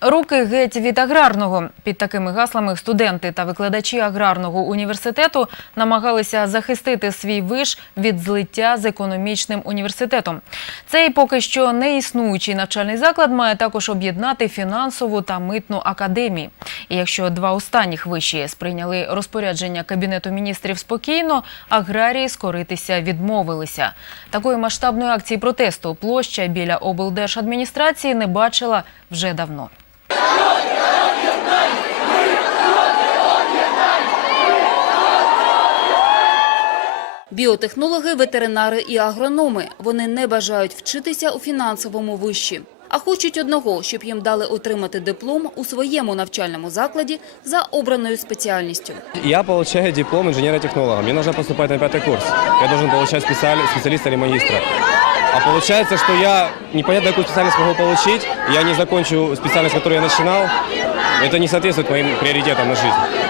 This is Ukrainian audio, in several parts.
Руки геть від аграрного. Під такими гаслами студенти та викладачі аграрного університету намагалися захистити свій виш від злиття з економічним університетом. Цей поки що не існуючий навчальний заклад має також об'єднати фінансову та митну академії. І якщо два останніх виші сприйняли розпорядження кабінету міністрів спокійно, аграрії скоритися відмовилися. Такої масштабної акції протесту площа біля облдержадміністрації не бачила вже давно. Біотехнологи, ветеринари і агрономи. Вони не бажають вчитися у фінансовому виші. А хочуть одного, щоб їм дали отримати диплом у своєму навчальному закладі за обраною спеціальністю. Я получаю диплом инженера-технолога. Мне нужно поступать на пятый курс. Я должен получать специали- специалиста или магистра. А получается, что я непонятно какую специальность могу получить, я не закончу специальность, которую я начинал. Это не соответствует моим приоритетам на жизнь.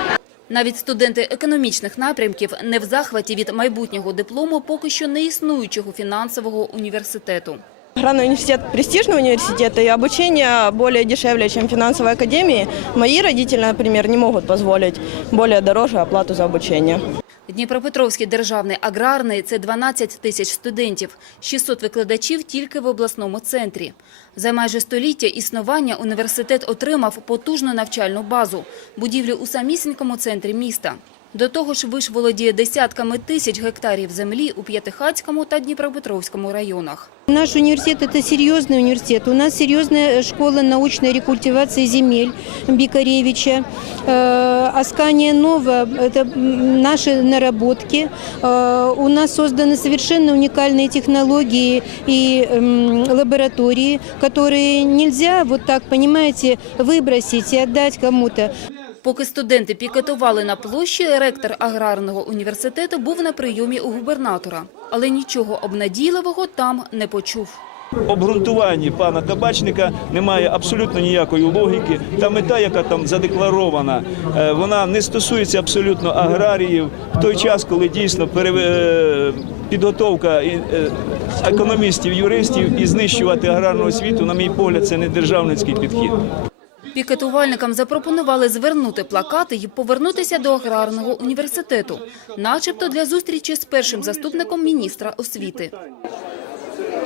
Навіть студенти економічних напрямків не в захваті від майбутнього диплому поки що не існуючого фінансового університету. Аграрный университет – престижный университет, и обучение более дешевле, чем финансовой академии. Мои родители, например, не могут позволить более дороже оплату за обучение. Дніпропетровський державний аграрний – це 12 тисяч студентів, 600 викладачів тільки в обласному центрі. За майже століття існування університет отримав потужну навчальну базу – будівлю у самісінькому центрі міста. До того ж, виш володіє десятками тисяч гектарів землі у П'ятихатському та Дніпропетровському районах. Наш университет – это серьезный университет. У нас серьезная школа научной рекультивации земель Бикаревича. Э, Аскания Нова – это м, наши наработки. Э, У нас созданы совершенно уникальные технологии и м, лаборатории, которые нельзя вот так, понимаете, выбросить и отдать кому-то. Поки студенти пікетували на площі, ректор аграрного університету був на прийомі у губернатора. Але нічого обнадійливого там не почув. обґрунтуванні пана Табачника немає абсолютно ніякої логіки. Та мета, яка там задекларована, е, вона не стосується абсолютно аграріїв в той час, коли дійсно е, підготовка е, економістів, юристів і знищувати аграрну освіту, на мій погляд, це не державницький підхід. Пікетувальникам запропонували звернути плакати і повернутися до аграрного університету, начебто для зустрічі з першим заступником міністра освіти.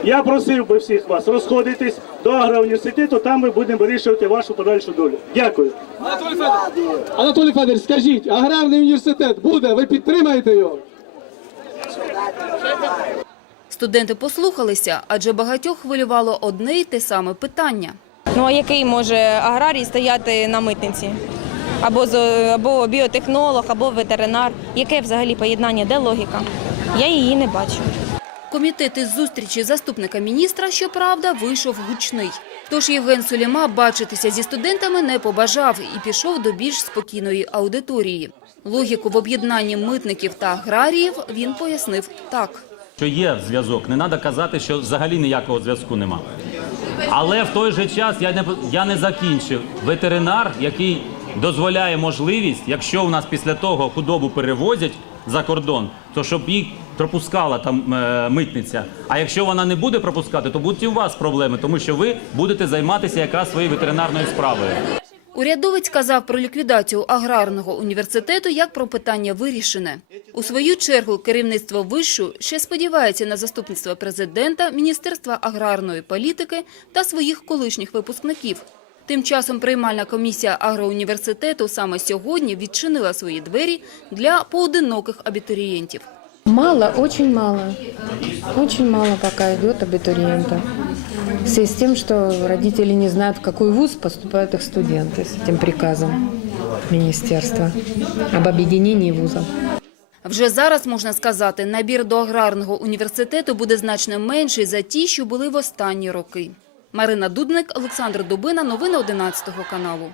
Я просив би всіх вас розходитись до агроуніверситету, там ми будемо вирішувати вашу подальшу долю. Дякую. Анатолій Федорович, скажіть, аграрний університет буде, ви підтримаєте його? Студенти послухалися, адже багатьох хвилювало одне й те саме питання. Ну а який може аграрій стояти на митниці? Або з- або біотехнолог, або ветеринар. Яке взагалі поєднання? Де логіка? Я її не бачу. Комітет із зустрічі заступника міністра, щоправда, вийшов гучний. Тож Євген Суліма бачитися зі студентами не побажав і пішов до більш спокійної аудиторії. Логіку в об'єднанні митників та аграріїв він пояснив так. що є зв'язок. Не треба казати, що взагалі ніякого зв'язку нема. Але в той же час я не, я не закінчив. Ветеринар, який дозволяє можливість, якщо у нас після того худобу перевозять за кордон, то щоб їх пропускала там е, митниця. А якщо вона не буде пропускати, то будуть і у вас проблеми, тому що ви будете займатися якраз своєю ветеринарною справою. Урядовець казав про ліквідацію аграрного університету як про питання вирішене. У свою чергу керівництво вишу ще сподівається на заступництво президента, Міністерства аграрної політики та своїх колишніх випускників. Тим часом приймальна комісія агроуніверситету саме сьогодні відчинила свої двері для поодиноких абітурієнтів. Мало, очень мало. Очень мало пока идет абитуриентов. В связи с тем, что родители не знают, в какой вуз поступают их студенты с этим приказом министерства об объединении вузов. Вже зараз, можна сказати, набір до аграрного університету буде значно менший за ті, що були в останні роки. Марина Дудник, Олександр Дубина. Новини 11 каналу.